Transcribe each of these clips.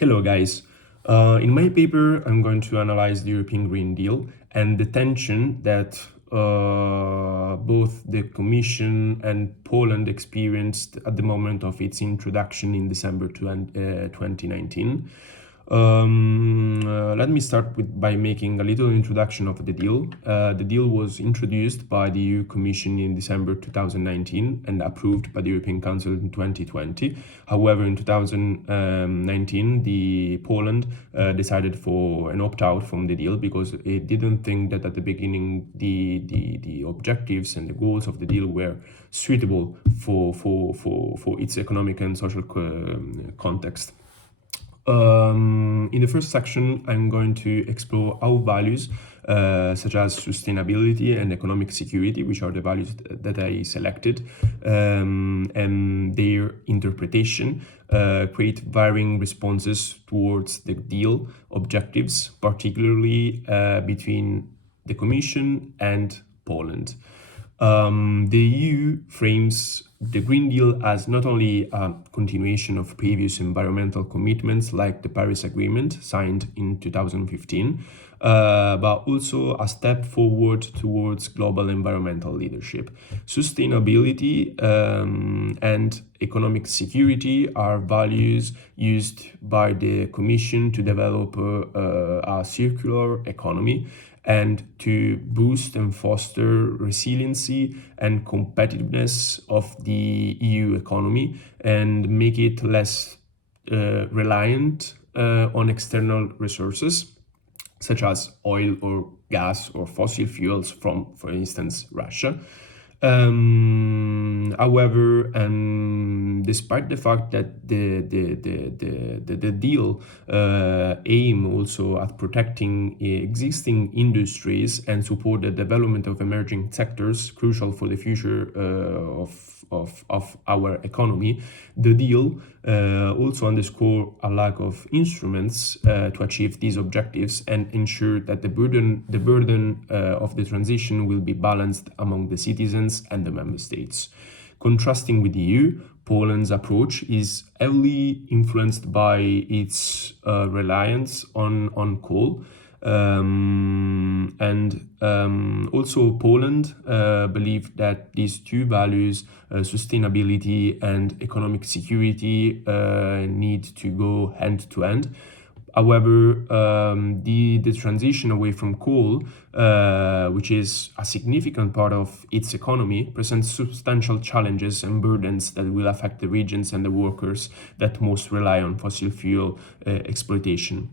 Hello, guys. In my paper, I'm going to analyze the European Green Deal and the tension that both the Commission and Poland experienced at the moment of its introduction in December 2019. Let me start by making a little introduction of the deal. The deal was introduced by the EU Commission in December 2019 and approved by the European Council in 2020. However, in 2019, Poland decided for an opt-out from the deal because it didn't think that at the beginning the objectives and the goals of the deal were suitable for its economic and social context. In the first section, I'm going to explore how values such as sustainability and economic security, which are the values that I selected, and their interpretation create varying responses towards the deal objectives, particularly between the Commission and Poland. The EU frames the Green Deal as not only a continuation of previous environmental commitments like the Paris Agreement signed in 2015, but also a step forward towards global environmental leadership. Sustainability and economic security are values used by the Commission to develop a circular economy and to boost and foster resiliency and competitiveness of the EU economy and make it less reliant on external resources, such as oil or gas or fossil fuels from, for instance, Russia. However, despite the fact that the deal aim also at protecting existing industries and support the development of emerging sectors crucial for the future of our economy, the deal also underscore a lack of instruments to achieve these objectives and ensure that the burden of the transition will be balanced among the citizens and the member states. Contrasting with the EU, Poland's approach is heavily influenced by its reliance on coal. Also Poland believed that these two values, sustainability and economic security, need to go hand to hand. However, the transition away from coal, which is a significant part of its economy, presents substantial challenges and burdens that will affect the regions and the workers that most rely on fossil fuel exploitation.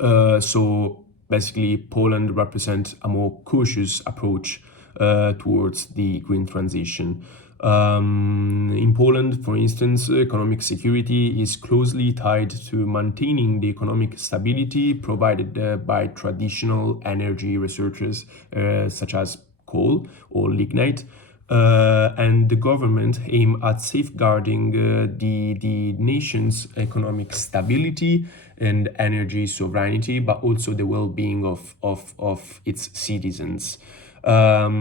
So basically, Poland represents a more cautious approach towards the green transition. In Poland, for instance, economic security is closely tied to maintaining the economic stability provided by traditional energy resources such as coal or lignite. And the government aim at safeguarding the nation's economic stability and energy sovereignty, but also the well-being of its citizens. However,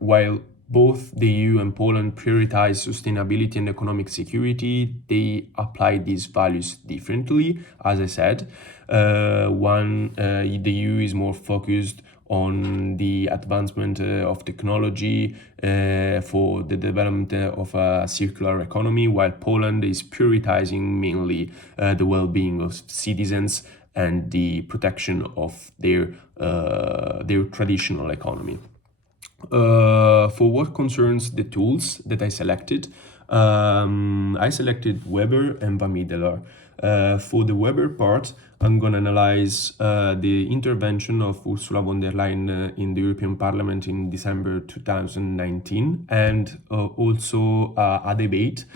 while both the EU and Poland prioritize sustainability and economic security, they apply these values differently. As I said, the EU is more focused on the advancement of technology for the development of a circular economy, while Poland is prioritizing mainly the well-being of citizens and the protection of their traditional economy. For what concerns the tools that I selected Weber and Van Middelaar. For the Weber part, I'm going to analyze the intervention of Ursula von der Leyen in the European Parliament in December 2019 and also a debate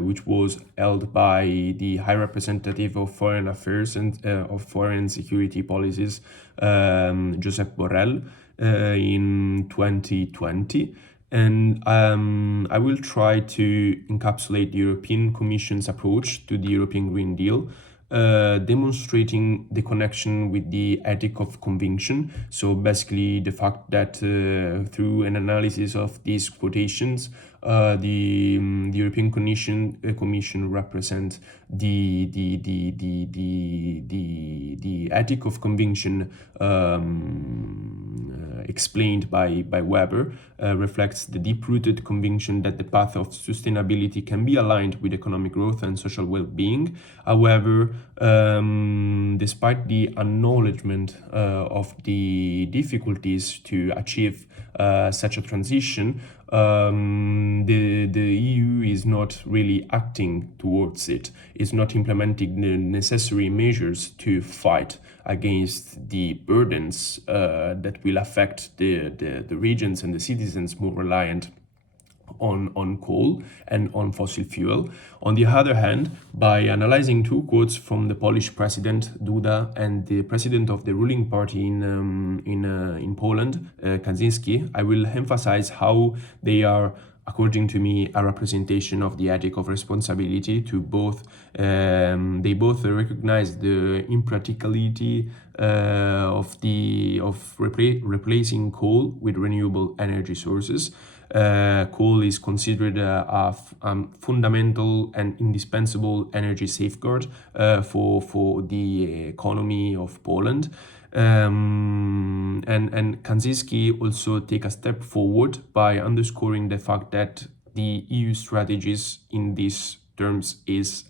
which was held by the High Representative of Foreign Affairs and of Foreign Security Policies, Josep Borrell, in 2020. And I will try to encapsulate the European Commission's approach to the European Green Deal, demonstrating the connection with the ethic of conviction. So basically the fact that through an analysis of these quotations, The European Commission represents the ethic of conviction explained by Weber, reflects the deep-rooted conviction that the path of sustainability can be aligned with economic growth and social well-being. However, despite the acknowledgement of the difficulties to achieve such a transition, the EU is not really acting towards it. It's not implementing the necessary measures to fight against the burdens that will affect the regions and the citizens more reliant on coal and on fossil fuel. On the other hand, by analyzing two quotes from the Polish president Duda and the president of the ruling party in Poland, Kaczynski, I will emphasize how they are, according to me, a representation of the ethic of responsibility to both. They both recognize the impracticality of replacing coal with renewable energy sources. Coal is considered a fundamental and indispensable energy safeguard for the economy of Poland. And Kaczynski also take a step forward by underscoring the fact that the EU strategies in these terms is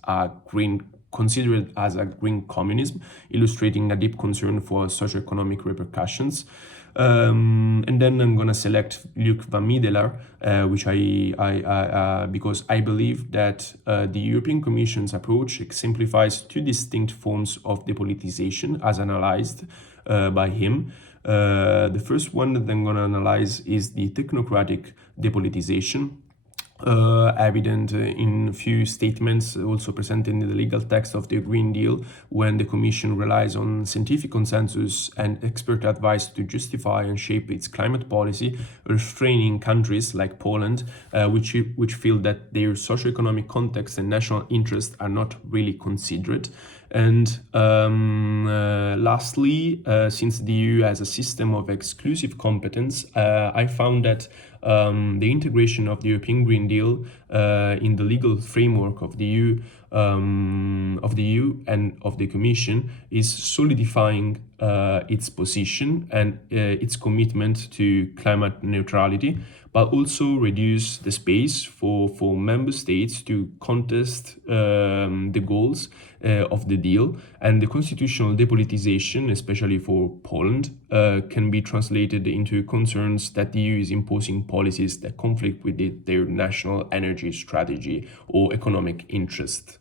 considered as a green communism, illustrating a deep concern for socioeconomic repercussions. And then I'm gonna select Luuke van Middelaar, which because I believe that the European Commission's approach exemplifies two distinct forms of depolitization as analyzed by him. The first one that I'm gonna analyze is the technocratic depolitization. Evident in few statements also presented in the legal text of the Green Deal, when the Commission relies on scientific consensus and expert advice to justify and shape its climate policy, restraining countries like Poland, which feel that their socioeconomic context and national interests are not really considered. And lastly, since the EU has a system of exclusive competence, I found that the integration of the European Green Deal in the legal framework of the EU and of the Commission is solidifying its position and its commitment to climate neutrality, but also reduce the space for member states to contest the goals of the deal. And the constitutional depolitization, especially for Poland, can be translated into concerns that the EU is imposing policies that conflict with their national energy strategy or economic interest.